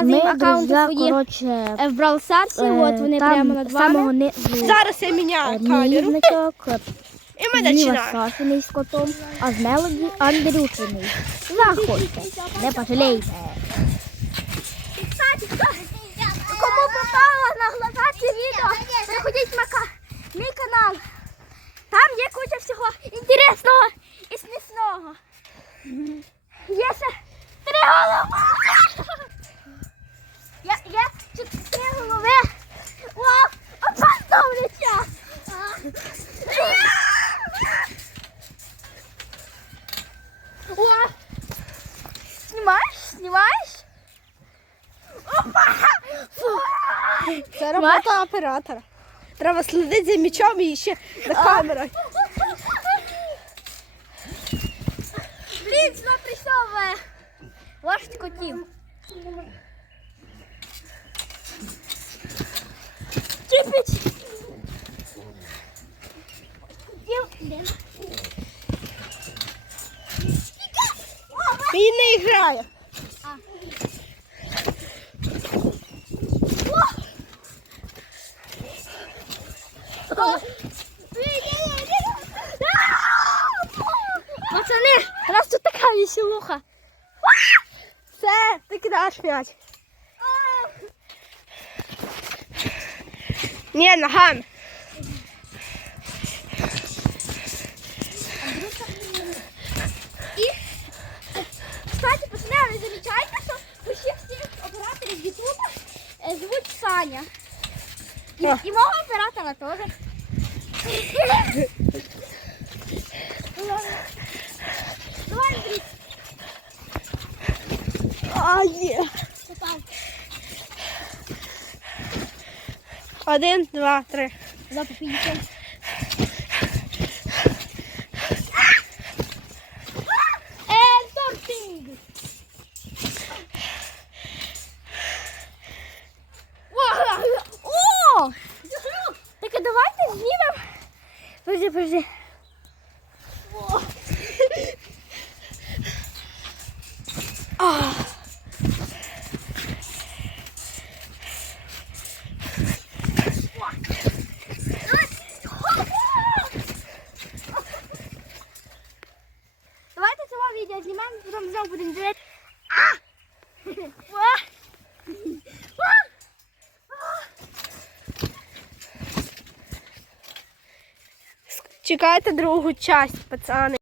показуємо Ми, аккаунти друзі, свої коротше, е, в Brawl Stars. е, От вони там прямо над вами. низу Зараз я міняю камеру. І ми починаємо. Сашиний з котом, а з Мелоді Андрюшиний. Заходьте, не пожалійте. Кстати, хто, кому попало на глаза це відео, переходіть на мій канал. Там є куча всього інтересного і смішного. Є ще три голови. Є, є чотири голови. Вау, опасновлюся. О, Знімаєш? Опа! Це робота оператора. Треба слідити за м'ячом і ще за камерою. Блін, сюди прийшов е, вождь котів. Чіпіч! Він не грає. Пацани, нас тут така веселуха. Все, ти кидаєш м'яч. Ні, ногами. І, кстати, пацани, ви замічаєте, що почти всіх операторів Ютуба е, звуть Саня. І, і мого оператора теж. Давай, Андрій, А, є. Один, два, три. Запопійте. Ендорфінг. О! Так а давайте знімемо. Подожди, подожди. О. А. Давайте цього відео знімемо, потім знову будемо дивитися. А! О! О! Чекайте другу часть, пацани.